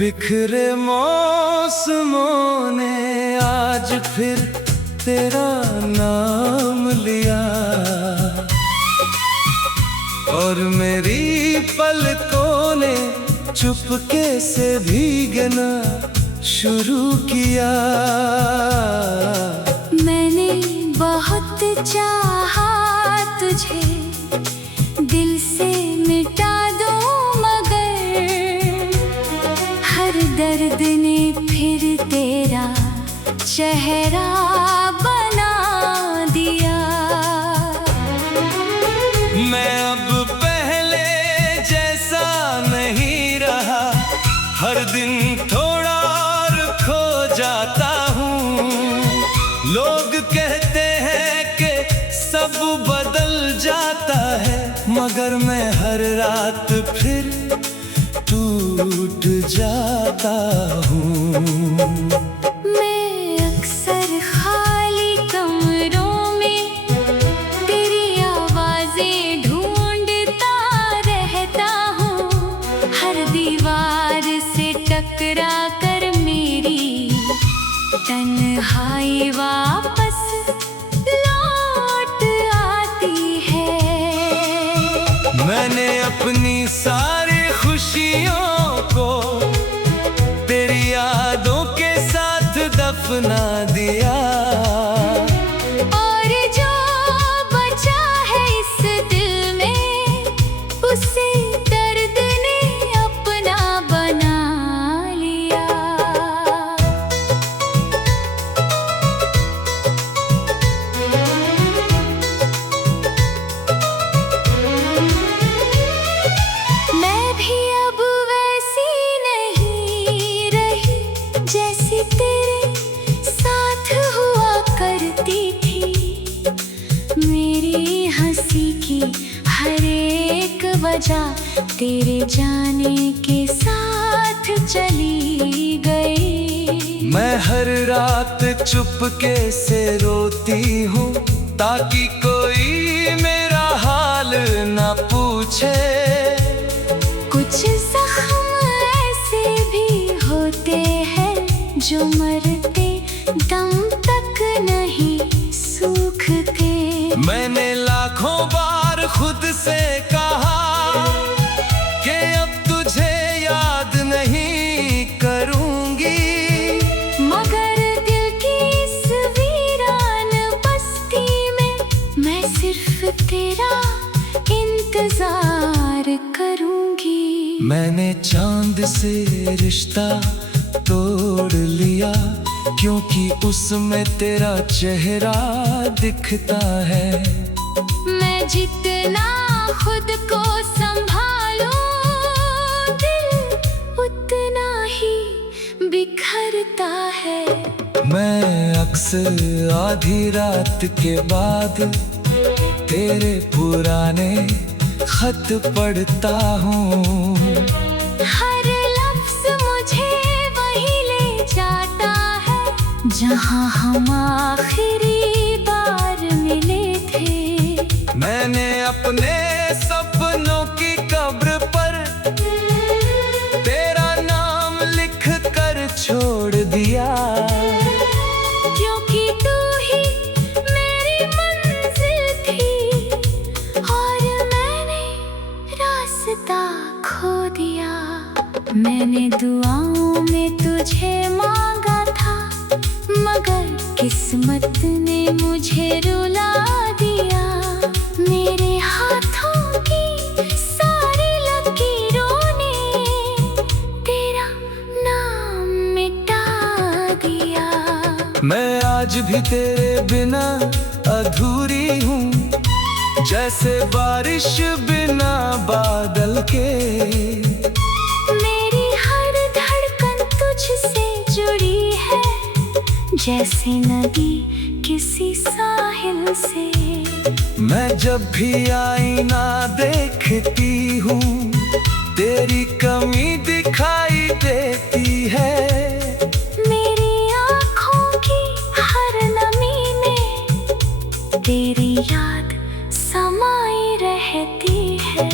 बिखरे मौसमों ने आज फिर तेरा नाम लिया, और मेरी पलकों ने चुपके से भीगना शुरू किया। मैंने बहुत चाहा तुझे, दिल से मिटा दूं मगर हर दर्द ने फिर तेरा चेहरा बना दिया। मैं अब पहले जैसा नहीं रहा, हर दिन थोड़ा और खो जाता हूँ। लोग कहते हैं कि सब बदल जाता है, मगर मैं हर रात फिर टूट जाता हूँ। मैं अक्सर खाली कमरों में तेरी आवाजें ढूंढता रहता हूँ। हर दीवार से टकरा कर मेरी तन्हाई वापस लौट आती है। मैंने अपनी सारी खुशियों को तेरी यादों के साथ दफना दिया, और जो बचा है इस दिल में उसे दर्द ने अपना बना लिया। मैं भी अब वैसी नहीं रही जैसी तेरे साथ हुआ करती थी। मेरी हंसी की हर एक वजह तेरे जाने के साथ चली गई। मैं हर रात चुपके से रोती हूँ, ताकि कोई मेरा हाल ना पूछे। कुछ जख्म ऐसे भी होते हैं जो मरते दम तक नहीं सूखते। मैंने लाखों बार खुद से कहा कि अब तुझे याद नहीं करूंगी, मगर दिल की इस वीरान बस्ती में मैं सिर्फ तेरा इंतजार करूंगी। मैंने चांद से रिश्ता तोड़ लिया, क्योंकि उसमें तेरा चेहरा दिखता है। मैं जितना खुद को संभालूं दिल उतना ही बिखरता है। मैं अक्सर आधी रात के बाद तेरे पुराने खत पढ़ता हूँ। हर लफ्ज मुझे वही ले जाता है जहाँ हम आखिरी बार मिले थे। मैंने अपने सपनों की कब्र पर तेरा नाम लिख कर छोड़ दिया, क्योंकि तू ही मेरी मंजिल थी और मैंने रास्ता खो दिया। मैंने दुआओं में तुझे मांगा था, मगर किस्मत ने मुझे रुला दिया। मेरे हाथों की सारी लकीरों ने तेरा नाम मिटा दिया। मैं आज भी तेरे बिना अधूरी हूँ, जैसे बारिश बिना बादल के। मेरी हर धड़कन तुझसे जुड़ी है, जैसे नदी किसी साहिल से। मैं जब भी आईना देखती हूँ, तेरी कमी दिखाई देती है। मेरी आँखों की हर नमी में तेरी याद समाई रहती है।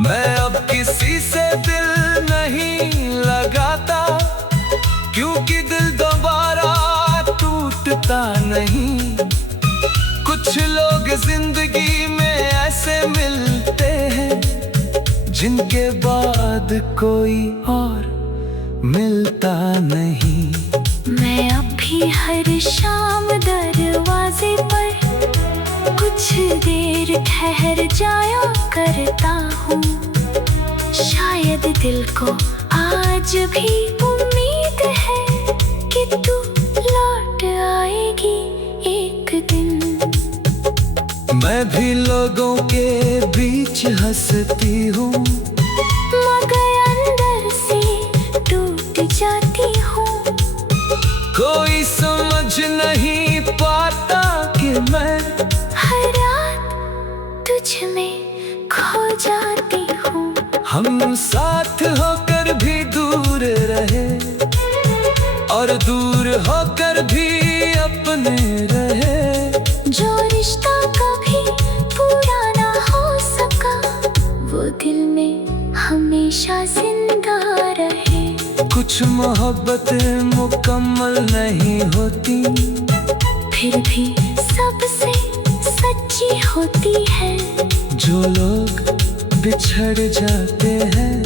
मैं अब किसी से दिल नहीं लगा आता नहीं। कुछ लोग जिंदगी में ऐसे मिलते हैं जिनके बाद कोई और मिलता नहीं। मैं अब भी हर शाम दरवाजे पर कुछ देर ठहर जाया करता हूँ। शायद दिल को आज भी उम्मीद है कि तू लौट आएगी एक दिन। मैं भी लोगों के बीच हंसती हूँ, मगर अंदर से टूट जाती हूँ। कोई समझ नहीं पाता कि मैं हर रात तुझ में खो जाती हूँ। हम साथ होकर भी दूर रहे और दूर होकर भी अपने रहे। जो रिश्ता कभी पूरा ना हो सका वो दिल में हमेशा जिंदा रहे। कुछ मोहब्बतें मुकम्मल नहीं होती, फिर भी सबसे सच्ची होती है। जो लोग बिछड़ जाते हैं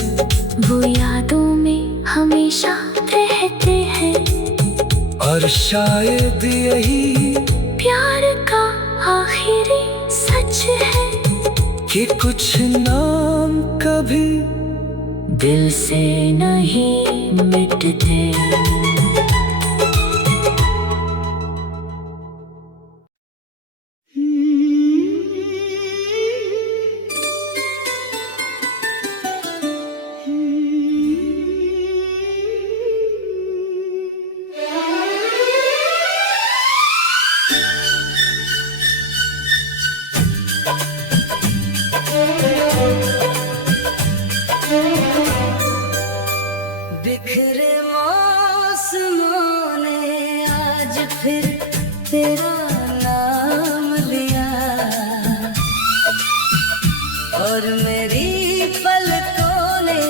वो यादों में हमेशा रहते हैं। और शायद यही प्यार का आखिरी सच है कि कुछ नाम कभी दिल से नहीं मिटते। बिखरे मौसमों ने आज फिर तेरा नाम लिया और मेरी पलकों ने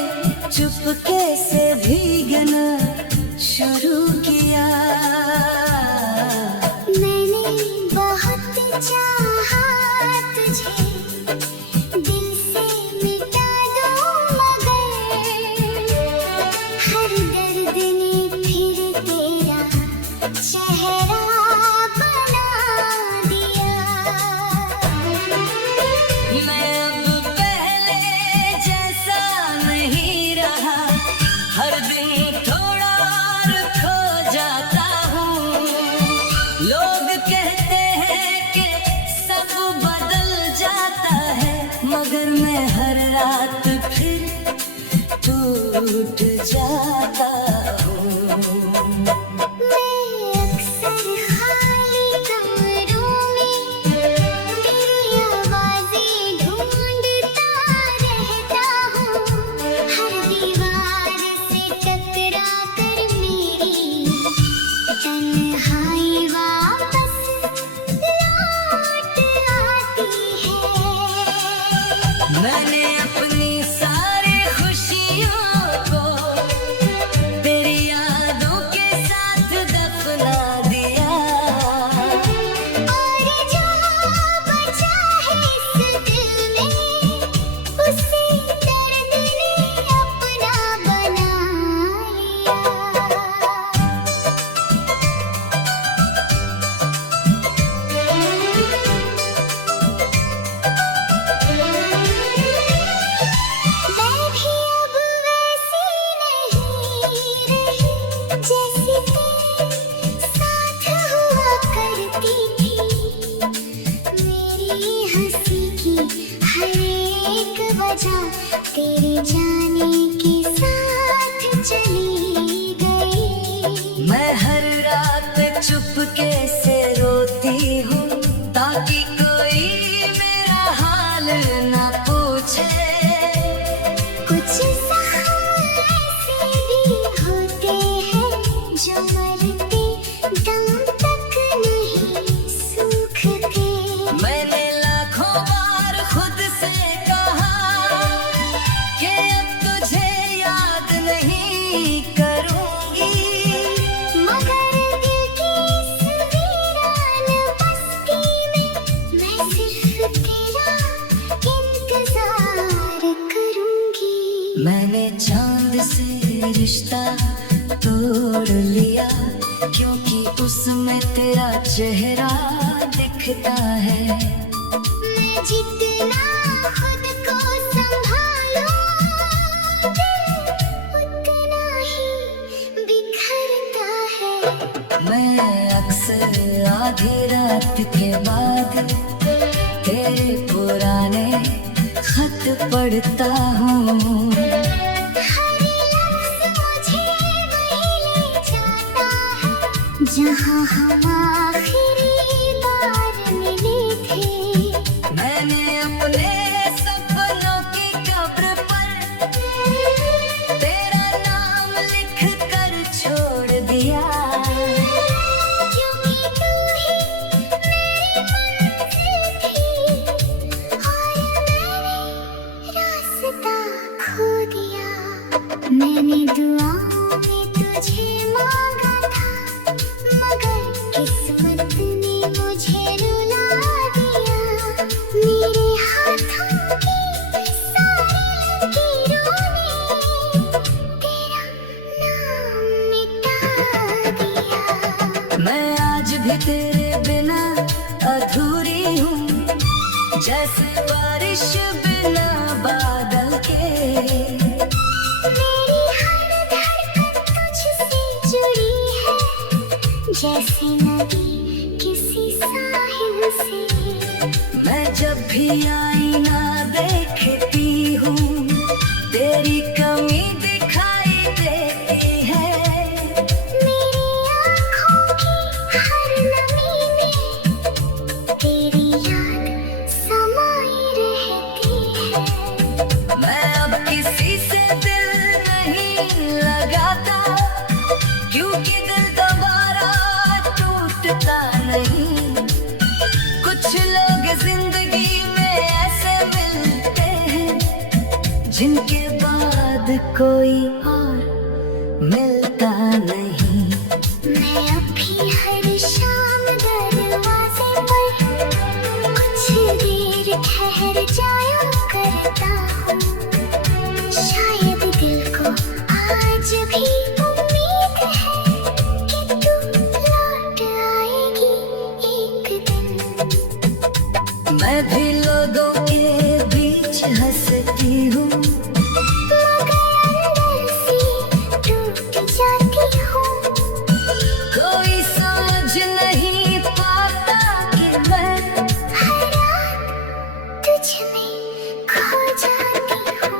चुपके से भीगना शुरू किया। मैंने बहुत चाहा तुझे, दिल से मिटा दूं मगर हर दर्द ने फिर तेरा चेहरा बना दिया। मैं अब पहले जैसा नहीं रहा, हर दिन थोड़ा और खो जाता हूँ। लोग कहते हैं कि सब बदल जाता है, मगर मैं हर रात फिर टूट जाता हूँ। मैं अक्सर खाली कमरों में तेरी आवाज़ें ढूंढता रहता हूँ। हर दीवार से टकरा कर मेरी तन्हाई वापस लौट आती है। मैंने अपनी सारी खुशियों को तेरी यादों के साथ दफना दिया। और जो बचा है इस दिल में उसे दर्द ने अपना बना लिया। मैं भी अब वैसी नहीं रही जैसी तेरे साथ हुआ करती थी। मेरी हंसी की हर एक वजह तेरे जाने के साथ चली गई। मैं हर रात चुपके से रोती हूँ ताकि कोई मेरा हाल ना पूछे। कुछ जख्म ऐसे भी होते हैं जो मरते दम तक नहीं सूखते। मैंने लाखों बार खुद से कहा कि अब तुझे याद नहीं करूँगी, मगर दिल की इस रिश्ता तोड़ लिया, क्योंकि उसमें तेरा चेहरा दिखता है। मैं जितना खुद को संभालूं, उतना ही बिखरता है। मैं अक्सर आधी रात के बाद तेरे पुराने खत पढ़ता हूँ। हर लफ्ज़ मुझे वहीं ले जाता है जहाँ हम आखिरी बार मिले थे। मैंने अपने सपनों की कब्र पर तेरा नाम लिख कर छोड़ दिया, क्योंकि तू ही मेरी मंजिल थी और मैंने रास्ता खो दिया। मैंने दुआओं में तुझे मांगा था, मगर किस्मत ने मुझे रुला दिया। मेरे हाथों की सारी लकीरों ने तेरा नाम मिटा दिया। मैं आज भी तेरे बिना अधूरी हूँ, जैसे बारिश बिना बादल के। मेरी हर धड़कन तुझसे जुड़ी है, जैसे नदी किसी साहिल से। मैं जब भी आईना देखती हूँ, तेरी कमी दिखाई देती है। मेरी आँखों की हर नमी में तेरी याद समाई रहती है। मैं अब किसी से दिल नहीं लगाता, क्योंकि दिल दोबारा टूटता नहीं। कुछ लोग जिंदगी में ऐसे मिलते हैं, जिनके बाद कोई और मिलता नहीं। मैं अब भी हर शाम दरवाजे पर कुछ देर ठहर जाया करता हूँ। शायद दिल को आज भी उम्मीद है कि तू लौट आएगी एक दिन। मैं भी लोगों के बीच हंसती हूँ, मगर अंदर से टूट जाती हूँ। कोई समझ नहीं पाता कि मैं हर रात तुझ में खो जाती हूँ।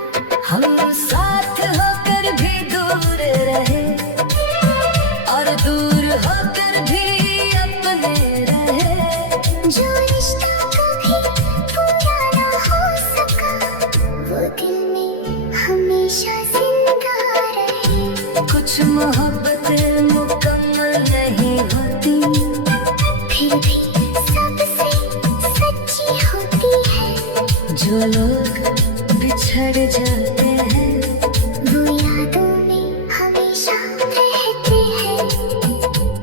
हम साथ होकर भी दूर रहे, और दूर होकर भी अपने रहे। जो रिश्ता कभी पूरा ना हो सका, वो दिल में हमेशा जिंदा रहे। कुछ मोहब्बतें मुकम्मल नहीं होती, फिर भी सबसे सच्ची होती है। जो लोग बिछड़ जाते हैं, वो यादों में हमेशा रहते हैं।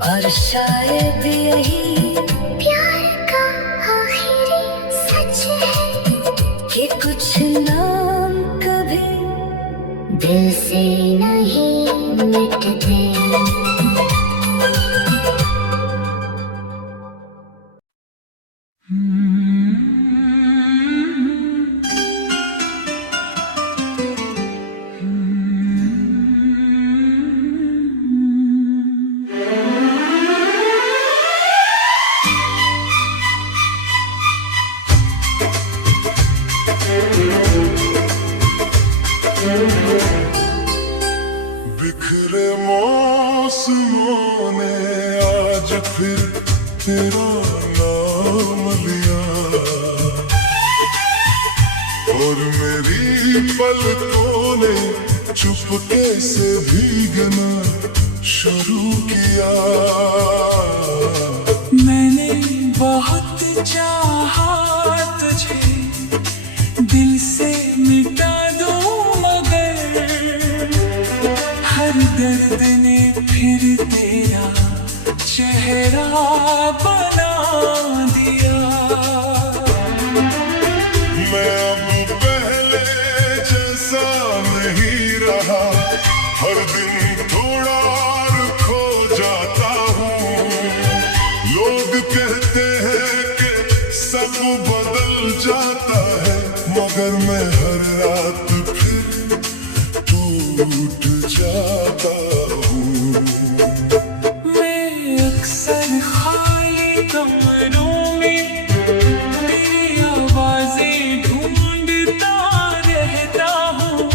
और शायद यही प्यार का आखिरी सच है कि कुछ नाम कभी दिल से नहीं मिटते। बिखरे मौसमों ने आज फिर तेरा नाम लिया, और मेरी पलकों ने चुपके से भीगना शुरू किया। मैंने बहुत चाहा तुझे, दिल से मिटा दूं मगर हर दर्द ने फिर तेरा चेहरा बना दिया। मैं अब पहले जैसा नहीं रहा, हर मगर मैं हर रात फिर टूट जाता हूँ। मैं अक्सर खाली कमरों में तेरी आवाजें ढूंढता रहता हूँ।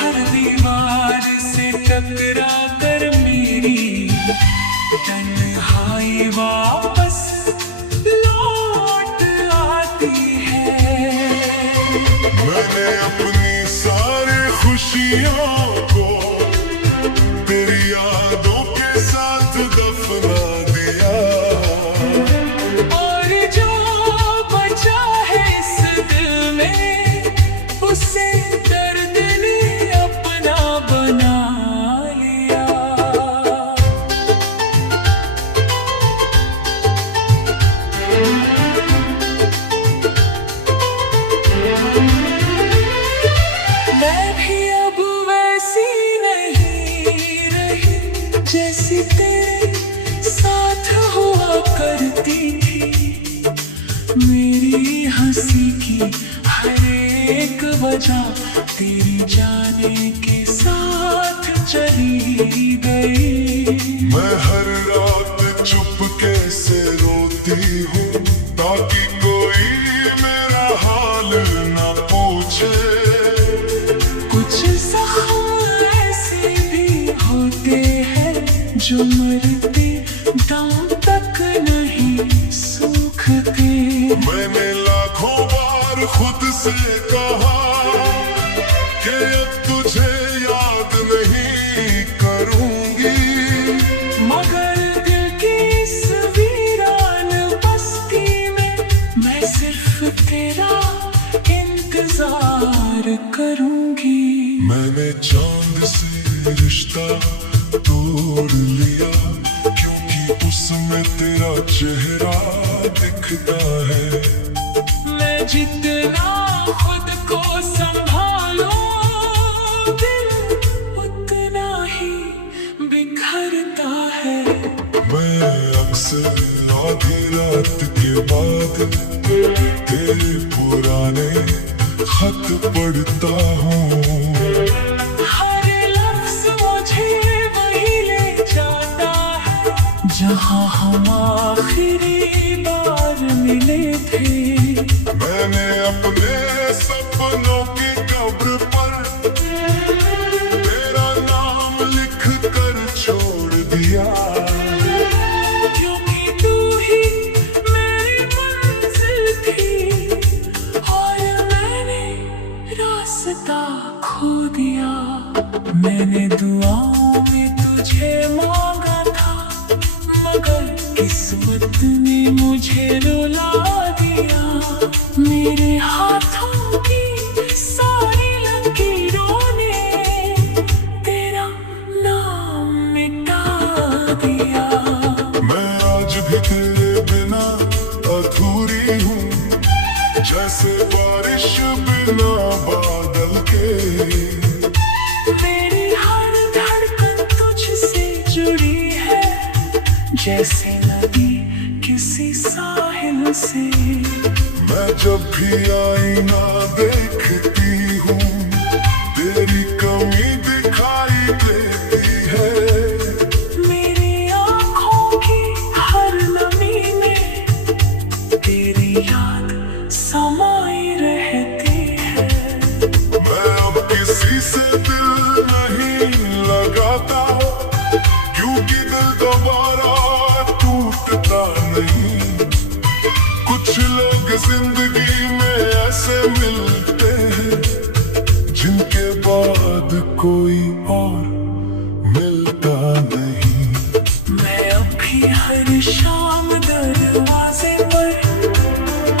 हर दीवार से टकरा कर मेरी तन्हाई वापस लौट आती है। मैंने अपनी सारी खुशियों को तेरी यादों के साथ दफना दिया। और जो बचा है इस दिल में उसे दर्द ने अपना बना लिया। मैं भी अब वैसी नहीं रही जैसी तेरे साथ हुआ करती थी। मेरी हंसी की हर एक वजह तेरी जाने के साथ चली गई। मैं हर रात चुपके से रोती हूँ ताकि कोई मेरा हाल ना पूछे। कुछ जख्म ऐसे भी होते हैं जो मरते दम तक नहीं सूखते। मैंने लाखों बार खुद से कहा कि अब तुझे याद नहीं करूंगी, मगर दिल की इस वीरान बस्ती में मैं सिर्फ तेरा इंतजार करूंगी। मैंने चांद से रिश्ता तोड़ लिया क्योंकि उसमें तेरा चेहरा दिखता है। मैं जितना खुद को संभालूं दिल उतना ही बिखरता है। मैं अक्सर आधी रात के बाद तेरे पुराने खत पढ़ता हूँ। हर लफ्ज मुझे वही ले जाता है जहाँ हम आखिरी बार मिले थे। मैंने अपने सपनों की कब्र पर तेरा नाम लिख कर छोड़ दिया। क्योंकि तू ही मेरी मंजिल थी और मैंने रास्ता खो दिया। मैंने दुआओं में तुझे मांगा था मगर किस्मत ने मुझे रुला दिया। मेरे हाथों की सारी लकीरों ने तेरा नाम मिटा दिया। मैं आज भी तेरे बिना अधूरी हूँ जैसे बारिश बिना बादल के। मेरी हर धड़कन तुझसे जुड़ी है जैसे नदी किसी साहिल से। मैं जब भी आईना देखती हूँ तेरी कमी दिखाई देती है। मेरी आँखों की हर नमी में तेरी याद समाई रहती है। मैं अब किसी से दिल नहीं लगाता क्योंकि दिल दोबारा टूटता नहीं। कुछ लोग जिंदगी में ऐसे मिलते हैं जिनके बाद कोई और मिलता नहीं। मैं अब भी हर शाम दरवाजे पर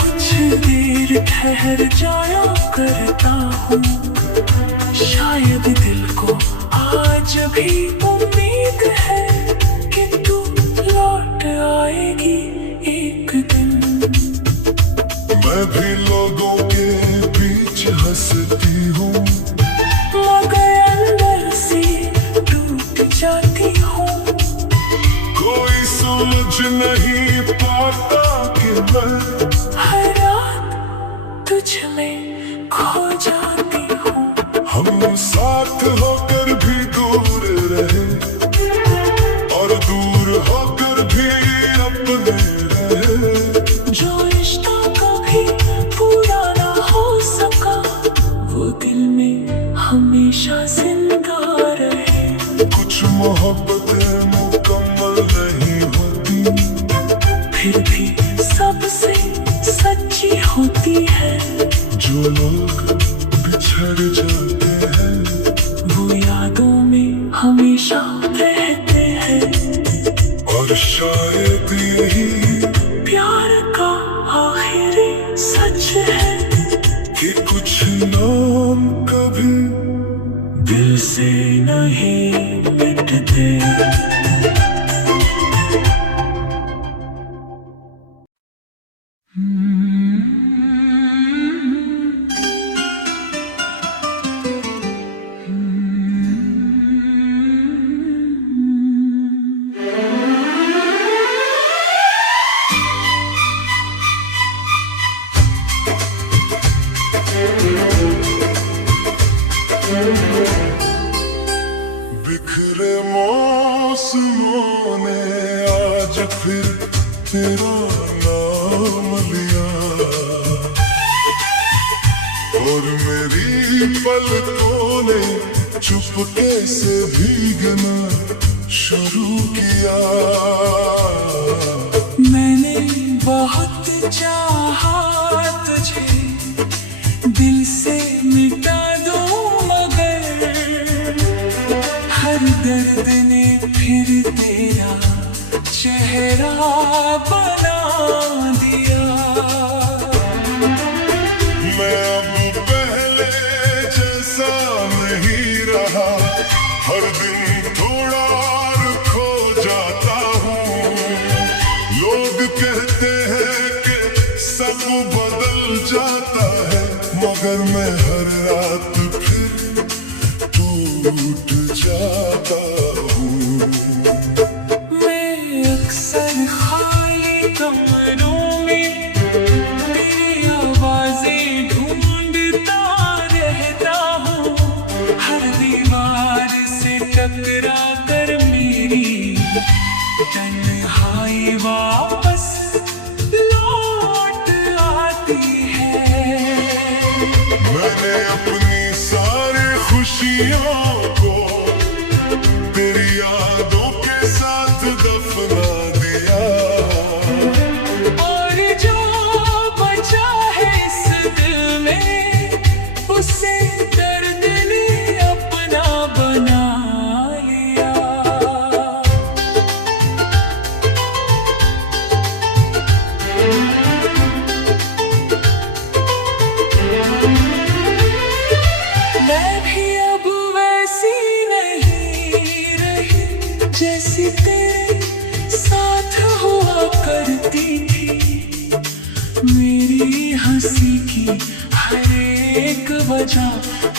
कुछ देर ठहर जाया करता हूँ। शायद दिल को आज भी उम्मीद है कि तू लौट आएगी एक दिन। मैं भी लोगों के बीच हंसती हूँ मगर अंदर से टूट जाती हूँ। कोई समझ नहीं पाता कि मैं हर रात तुझ में खो साथ होकर भी दूर रहे और दूर होकर भी अपने रहे। जो रिश्ता कभी पूरा ना हो सका वो दिल में हमेशा जिंदा रहे। कुछ मोहब्बतें मुकम्मल नहीं होती, फिर भी सबसे सच्ची होती है। जो लोग बिछड़ जाते हैं वो यादों में हमेशा रहते हैं। और शायद यही प्यार का आखिरी सच है कि कुछ नाम कभी दिल से नहीं मिटते। बिखरे मौसमों ने आज फिर तेरा नाम लिया और मेरी पलकों ने चुपके से भीगना शुरू किया। मैंने बहुत चाहा तुझे, दिल से मिटा दूं मगर हर दर्द ने फिर तेरा चेहरा बना दिया। मैं अब पहले जैसा नहीं रहा, हर दिन थोड़ा और खो जाता हूँ। लोग कहते हैं कि सब बदल जाता है, मगर मैं हर रात फिर टूट जाता हूँ। मैं अक्सर खाली कमरों में तेरी आवाज़ें ढूंढता रहता हूँ। हर दीवार से टकरा कर मेरी तन्हाई वापस लौट आती है। मैंने अपनी सारी खुशियों को तेरी यादों के साथ दफना दिया। और जो बचा है इस दिल में उसे दर्द ने अपना बना लिया। मैं भी अब वैसी नहीं रही जैसी तेरे साथ हुआ करती थी। मेरी हंसी की हर एक वजह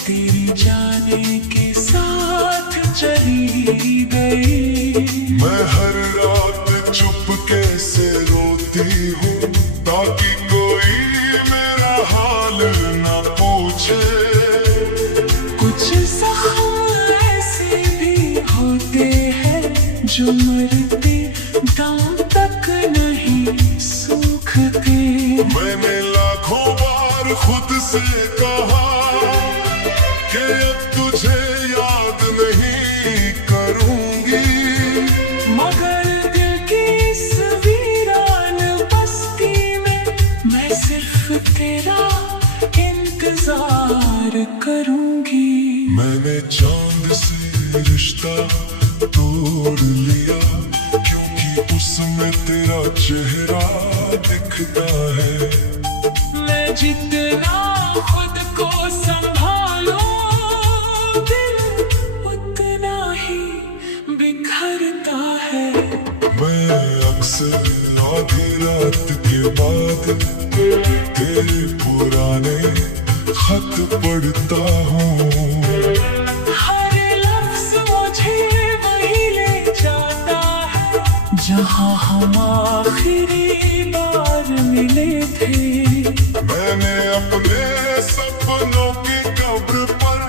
तेरी जाने के साथ चली गई। मैं हर रात चुपके से रोती हूँ ताकि कोई मेरा हाल ना पूछे। कुछ जख्म ऐसे भी होते हैं जो मरते दम तक नहीं सूखते। मैंने लाखों बार खुद से कहा कि अब तुझे याद नहीं करूंगी, मगर दिल की इस वीरान बस्ती में मैं सिर्फ तेरा इंतजार करूंगी। मैंने चांद से रिश्ता तोड़ लिया क्योंकि उसमें तेरा चेहरा दिखता है। मैं जितना खुद को संभालूं दिल उतना ही बिखरता है। मैं अक्सर आधी रात के बाद तेरे पुराने खत पढ़ता हूँ। हर लफ्ज मुझे वही ले जाता है जहाँ हम आखिरी बार मिले थे। मैंने अपने सपनों की कब्र पर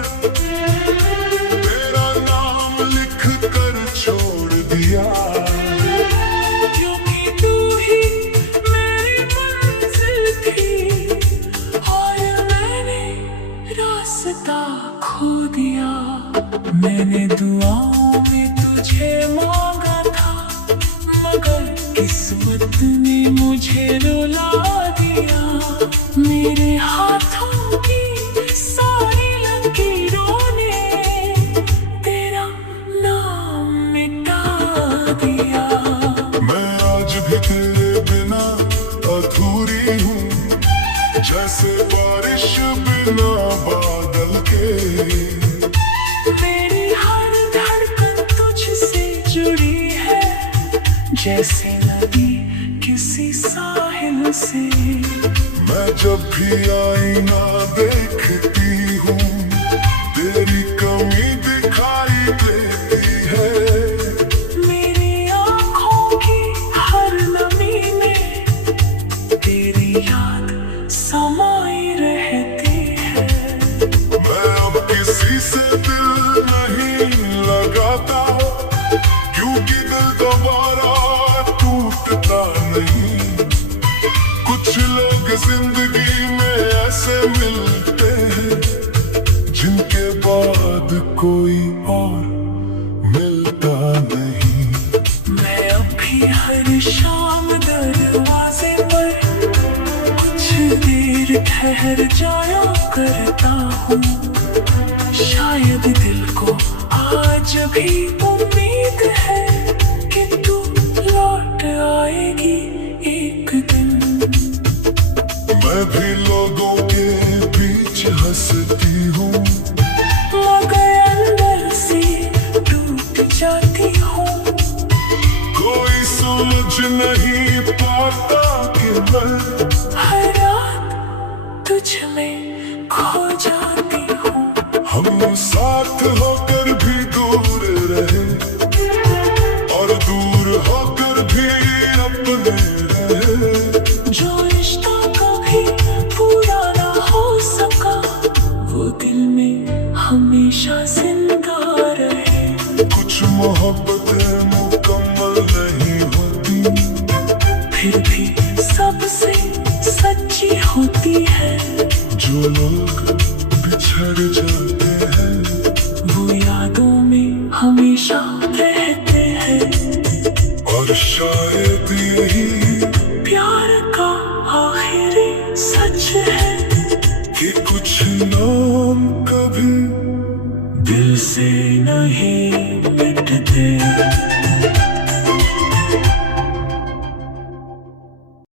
मैंने दुआओं में तुझे मांगा था, मगर किस्मत ने मुझे रुला दिया। मेरे हाथों की सारी लकीरों ने तेरा नाम मिटा दिया। मैं आज भी तेरे बिना अधूरी हूँ, जैसे बारिश बिना बादल के। मेरी हर धड़कन तुझसे जुड़ी है, जैसे नदी किसी साहिल से। मैं जब भी आईना देखती हूँ, तेरी कमी दिखाई देती है। मेरी आँखों की हर नमी में तेरी याद समाई रहती है। मैं अब किसी से दिल नहीं लगाता, क्योंकि दिल दोबारा टूटता नहीं। कुछ लोग जिंदगी में ऐसे मिलते हैं, जिनके बाद कोई और मिलता नहीं। मैं अब भी हर शाम दरवाजे पर कुछ देर ठहर जाया करता हूँ। शायद दिल को आज भी उम्मीद है कि तू लौट आएगी एक दिन। मैं भी लोगों के बीच हंसती हूँ, मगर अंदर से टूट जाती हूँ। कोई समझ नहीं पाता कि मैं हर रात तुझ में खो जाती हूँ। हम साथ होकर भी दूर रहे, और दूर होकर भी अपने रहे। जो रिश्ता कभी पूरा ना हो सका, वो दिल में हमेशा जिंदा रहे। कुछ मोहब्बतें मुकम्मल नहीं होती, फिर भी सबसे सच्ची होती है। जो लोग